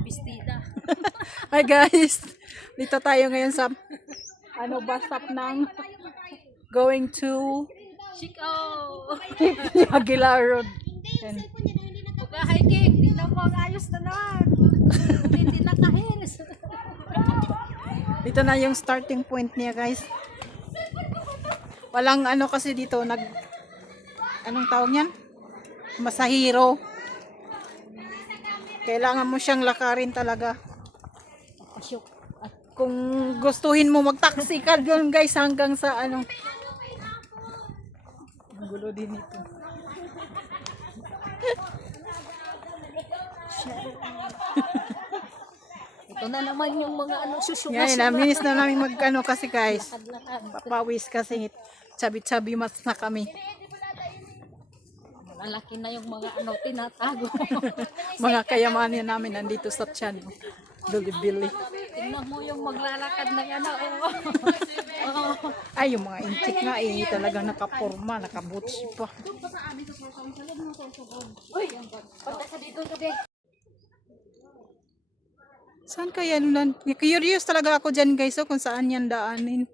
pistida. Hi guys, dito tayo ngayon sa bus stop ng going to Chico! Aguilar Road. And Pagka-hiking, tingnan mo ang ayos na naman. Hindi nakahils. dito na yung starting point niya guys. Walang kasi dito anong tawag niyan? Masahiro. Kailangan mo siyang lakarin talaga. At kung gustuhin mo mag-taxi ka doon guys hanggang sa ang gulo din ito. Ito na naman yung mga susugas. Yan, naminis na namin kasi guys. Papawis kasi sabi-sabi mas na kami. Malaki na yung mga tinatago. Mga kayamanan namin nandito sa tiyan. Bili-bili. Tingnan mo yung maglalakad ng Ay, yung mga inchik nga talagang nakaporma, nakaboots pa. Uy, punta sa dito gabi. Saan kaya nun? Curious talaga ako dyan guys, kung saan yan daanin.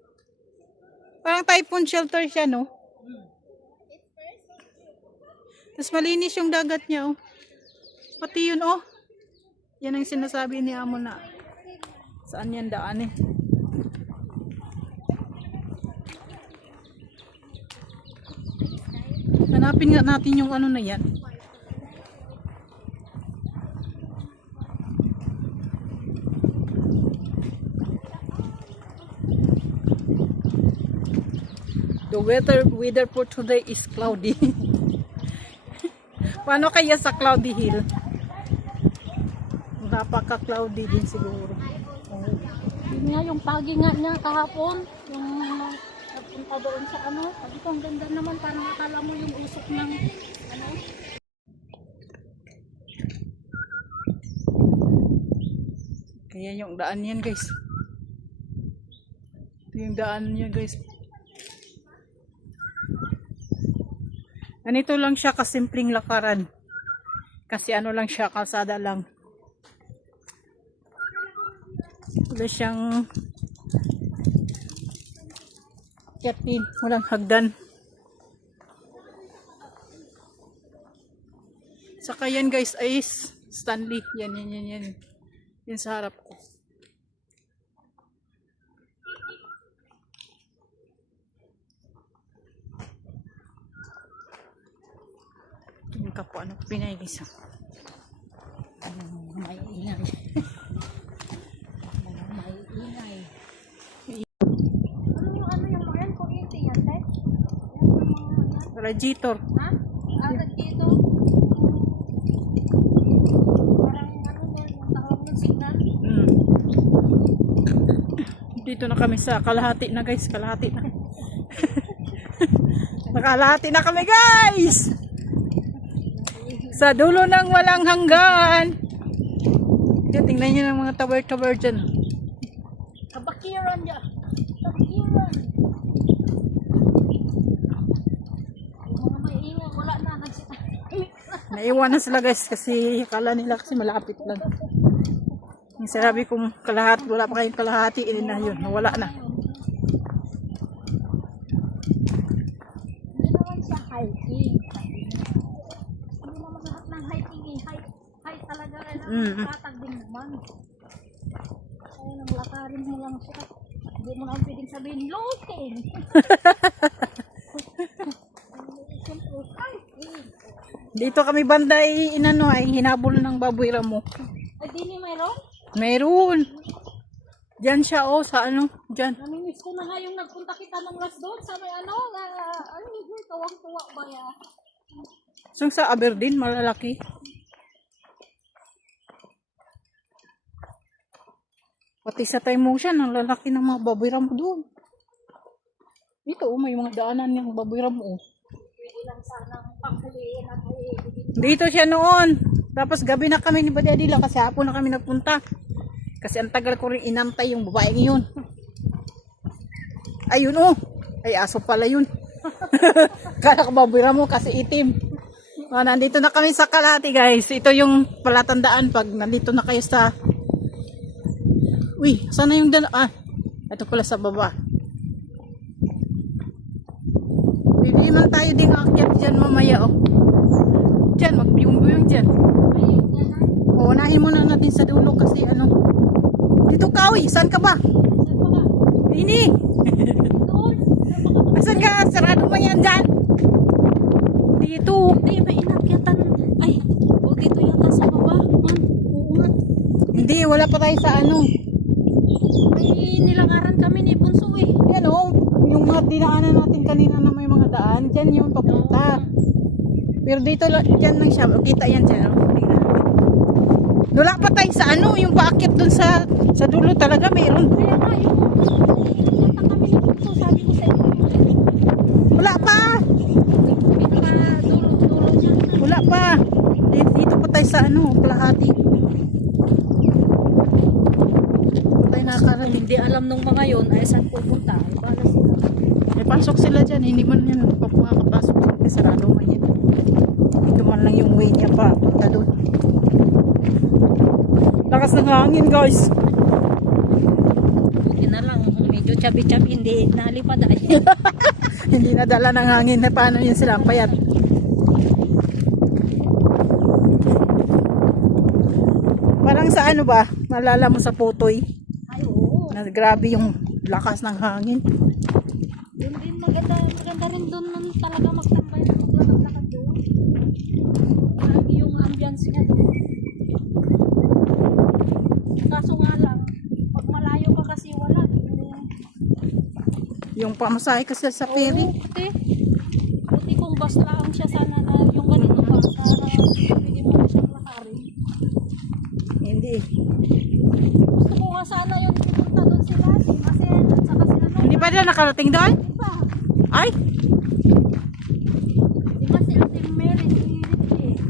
Parang typhoon shelter siya, no? Tapos malinis yung dagat niya, oh. Pati yun, oh. Yan ang sinasabi ni Amo na saan yan daanin. Hanapin nga natin yung na yan. The weather for today is cloudy. Paano kaya sa Cloudy Hill? Napaka-cloudy din siguro. Yun nga yung pagi nga niya kahapon. Yung nagpunta doon sa Sabi ko, ang ganda naman. Parang akala mo yung usok ng Kaya yung daan yan guys. Ito yung daan niya guys. Ganito lang siya kasimpleng lakaran. Kasi lang siya, kalsada lang. Wala siyang yatin, walang hagdan. Saka yan guys ay Stanley. Yan. Yan sa harap ko. Yung kapwa pinay-gisa. may ingay. May ingay. Yung mga yan? Kuryente yan, te? Radiator. Ha? Agad dito. Parang yung tawag ng signal. Dito na kami sa kalahati na guys. Kalahati na. Nakalahati na kami guys! Sa dulo ng walang hanggan. Tingnan nyo ng mga tower dyan. Kabakiran niya. Kabakiran. Yung mga may iwan, wala na. Naiwan na sila guys kasi akala nila kasi malapit lang. Yung sinabi kong kalahati, wala pa kayong kalahati, na yun, wala na. Hindi naman siya hiking. Hindi naman lahat ng hiking eh. Hike talaga kailangan katag din naman. Kaya nang lakarin mo lang siya. Hindi mo naman pwedeng sabihin, looking! Dito kami banda ay hinabol ng baboy ramo. Ay, di ni mayroon? Meron. Diyan siya sa diyan. Namimiss ko na nga yung nagpunta kita ng last doon sa may kawang-tuwa ba ya? So sa Aberdeen, malalaki. Pati sa Taimotion, ang lalaki ng mga baboy ramo doon. Dito may mga daanan ng baboy ramo. Pwede lang sanang panghuliin at Dito siya noon. Tapos gabi na kami ni Badadila kasi hapon na kami nagpunta. Kasi ang tagal ko rin inantay yung babaeng yun. Ayun Ay aso pala yun. Kala ko baboy ramo kasi itim. Oh, nandito na kami sa Kalahati guys. Ito yung palatandaan pag nandito na kayo sa... Uy, sana yung ito pala sa baba. Pwede man tayo ding aakyat dyan mamaya oh. Dyan, magbuyong-buyong dyan. O, unahin muna natin sa dulo kasi ano. Dito ka, uy, saan ka ba? Ini. Asan ka? Sarado mo yan dyan. Dito. Hindi, may inakyatan. Ay, o dito yata sa baba. Man, oo nga. Hindi, wala pa tayo sa ano. May nilangaran kami ni Bunso eh. Yan o, yung mga dinaanan natin kanina na may mga daan, dyan yung papunta. Pero dito, dyan lang siya. Kita yan dyan. Wala pa tayo sa ano, yung paakit dun sa dulo talaga mayroon. Kaya nga, yung punta kami ni Bunso, sabi ko sa inyo. Wala pa. Dulo dyan. Wala pa. Dito pa tayo sa ano, Kalahati. Tayo nakakarating. Hindi alam nung mga yon ay saan pupunta. Ay, bala sila. May pasok sila dyan. Hindi man yan makapasok. Kasi sarado man yan. Ito man lang yung way niya pa. Punta doon. Lakas ng hangin guys. Buti na lang, medyo chabi-chabi, hindi nalipad ay. Hindi nadala ng hangin. Na paano yun sila? Payat. Parang sa ano ba? Nalala mo sa Putoy? Ay, oo. Na grabe yung lakas ng hangin. Yun din, maganda rin doon nung talaga magtambay na maglakad doon. Grabe yung ambience niya doon. Kaso nga lang, pag malayo ka kasi wala. Yung pamasahe kasi sa ferry. Oo, buti kung bus lang siya sana na yung ganito pa, para bigyan mo na siyang lakarin. Hindi. Gusto ko nga sana yung pupunta doon sila, si Marcel, at saka sila nung Hindi pa na nakarating doon? iba. Ay! Si Marcel, si Mary, si Ricky.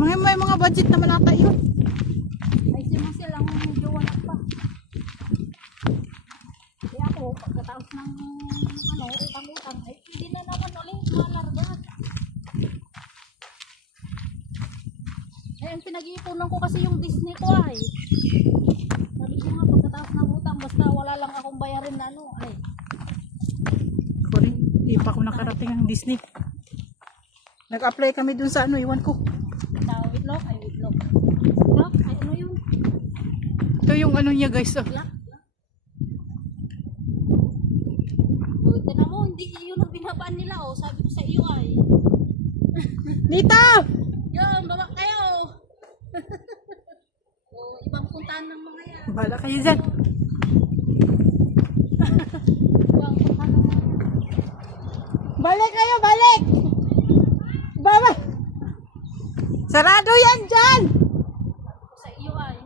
May mga budget naman ata yun. Ay, si Marcel ang medyo wanak pa. Kaya ako, pagkatapos ng utang-utang, ay hindi na naman ulit malarga. Eh, ang pinag-iipunan ko kasi yung Disney ko ay. Sabi ko nga, pagkatapos ng utang, basta wala lang akong bayarin na ano, ay. Sorry, hindi pa ako nakarating ang Disney. Nag-apply kami dun sa ano, iwan ko. Witlock, ay witlock. Witlock, ay ano yun? Ito yung ano niya guys. Oh. Black. O, tinan mo, hindi yun ang binabaan nila, oh. Sabi ko sa iyo ay. Nita! Yun, baba kayo. O, ibang puntahan ng mga yan. Bahala kayo dyan. Ibang puntahan ng mga yan. Balik kayo, balik! Baba! Sarado yan dyan! Sa iyo ay.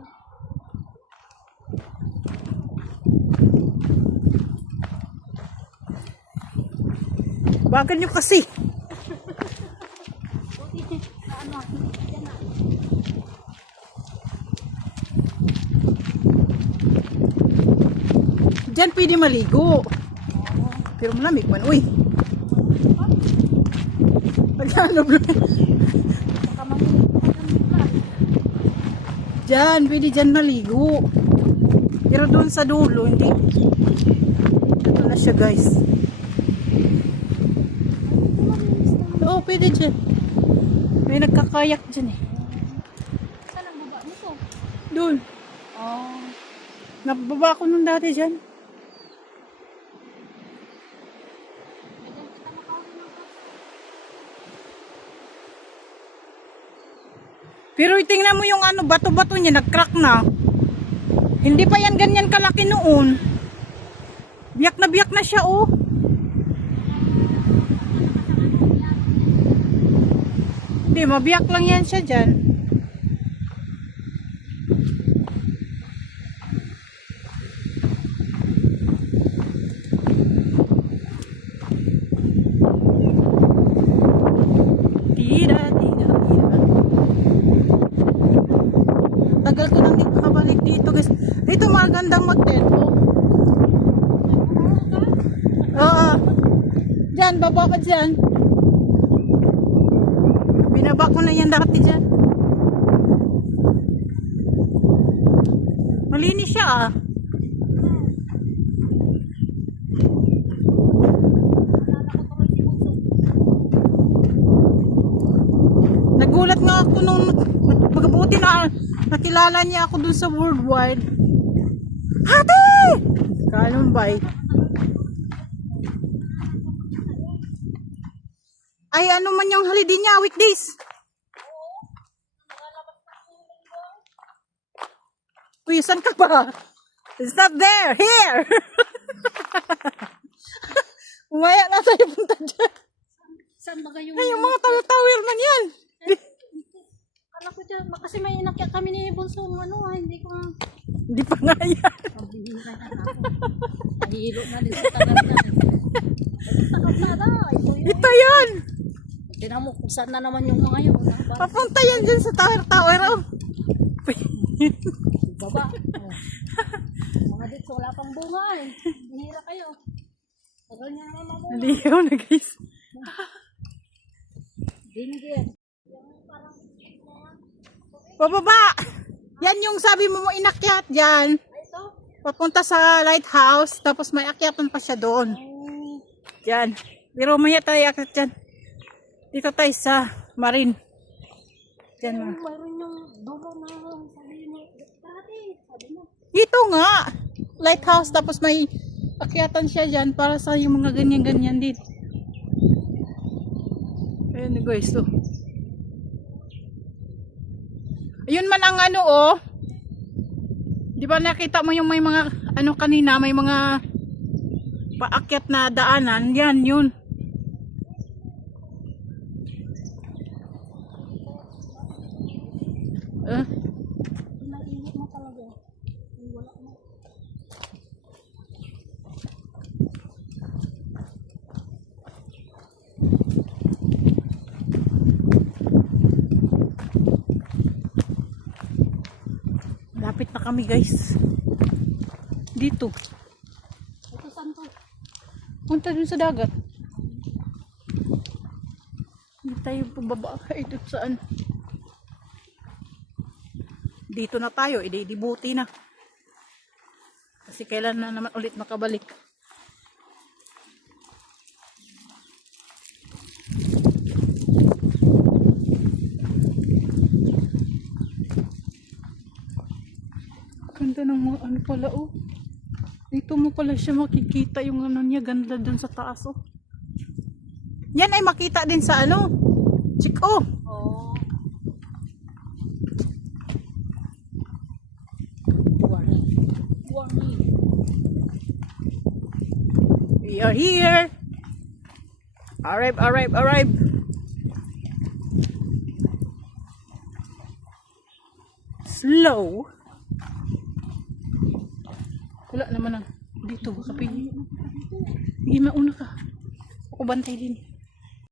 Bagan nyo kasi. Buti, na ano, yan na. Dyan pwede maligo. Pero malamig man. Uy! Pagkano bro? Baka manginig pa ng vlog. Dyan, pwede dyan maligo. Pero doon sa dulo, hindi. Ito na siya guys. Oo, pwede dyan. May nagkakayak dyan eh. Saan ang baba nito? Doon. Oh. Nababa ko nung dati dyan. Pwede kita makawin ng bus. Pero tingnan mo yung ano, bato-bato niya, nag-crack na. Hindi pa yan ganyan kalaki noon. Biyak na siya oh. Hindi, mabiyak lang yan siya dyan. Tira. Tagal ko nang di makabalik dito guys. Dito magandang mag-tent. Oo. Diyan, baba ka dyan. Binaba ko na yan dati dyan. Malinis siya ah. Nagulat nga ako nung magabuti na nakilala niya ako dun sa Worldwide. Hati! Kalumbay. Ay, ano man yung holiday niya, weekdays? Uy, saan ka ba? It's not there, here! Umaya na tayo punta dyan. Saan ba yung... Ay, yung mga tower man yan. Alam ko dyan, kasi may inakya kami ni Bunso, ano, hindi ko... Hindi pa nga yan. Pabihira na ako. Nahihilo na din sa tagal na. Takot na na, ito yun. Ito yun. Tinan mo kung saan na naman yung mga yun. Papunta yan dyan sa tower. Oh. Baba. Oh. Mga dito, wala pang bunga eh. Bihira kayo. Tagal niya naman mga bunga. Naligaw na guys. Dinggin. Pababa! Yan yung sabi mo inakyat dyan. Ito? Papunta sa lighthouse. Tapos may akyatan pa siya doon. Yan. Pero maya tayo akyat dyan. Dito tayo sa Marine. Dyan mga. Mayroon yung dulo na sabi mo. Dati, sabi mo. Dito nga. Lighthouse. Tapos may akyatan siya dyan para sa yung mga ganyan-ganyan din. Ayan guys. So. Ayun man ang ano oh. Di ba nakita mo yung may mga ano kanina, may mga paakyat na daanan. Yan yun. Naiinit mo talaga. Wala mo. Lapit na kami guys. Dito. Ito saan to? Punta dun sa dagat. Hindi tayo pababa. Ito saan? Dito na tayo. Idibuti na. Kasi kailan na naman ulit makabalik. Ganda ng mga ano pala oh. Dito mo pala siya makikita yung ano niya. Ganda dun sa taas oh. Yan ay makita din sa ano. Chico. Oh. Warning. Warning. We are here. Arrive. Slow. Wala naman ang dito kapig. Hindi mauna ka. Ako bantay din.